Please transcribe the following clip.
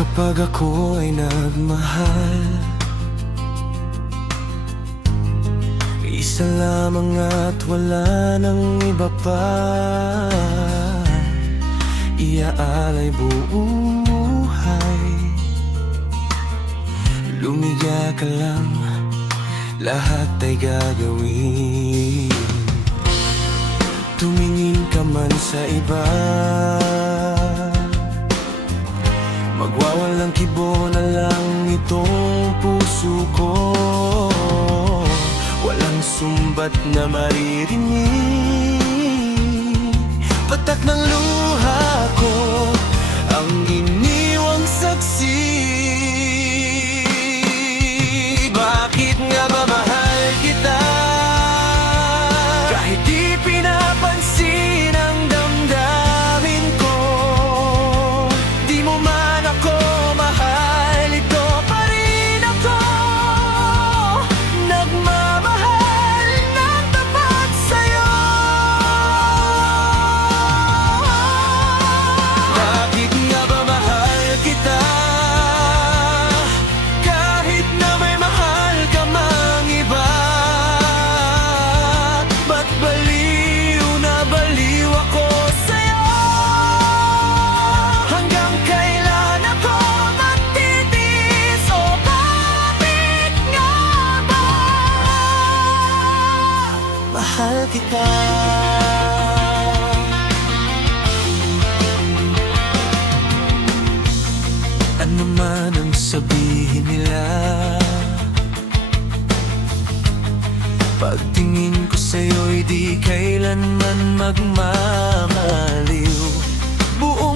Kapag ako ay nagmahal, isa lamang at wala nang iba pa. Iaalay buong buhay, lumiga ka lang, lahat ay gagawin. Tumingin ka man sa iba, magwawalang kibo na lang itong puso ko. Walang sumbat na maririnig, patak ng luha ko ang iniwang saksi. Bakit nga ba mahal kita? Kahit di pinapansin ang damdamin ko, di mo man ako mahal, ito pa rin ako, nagmamahal ng tapat sa'yo. Bakit nga ba mahal kita? Kahit na may mahal ka mang iba, ba't baliw na baliw ako sa'yo? Hanggang kailan ako magtitiis? O bakit nga ba mahal kita? Ano man ang sabihin nila, pagtingin ko sa'yo'y di kailanman magmamaliw. Buo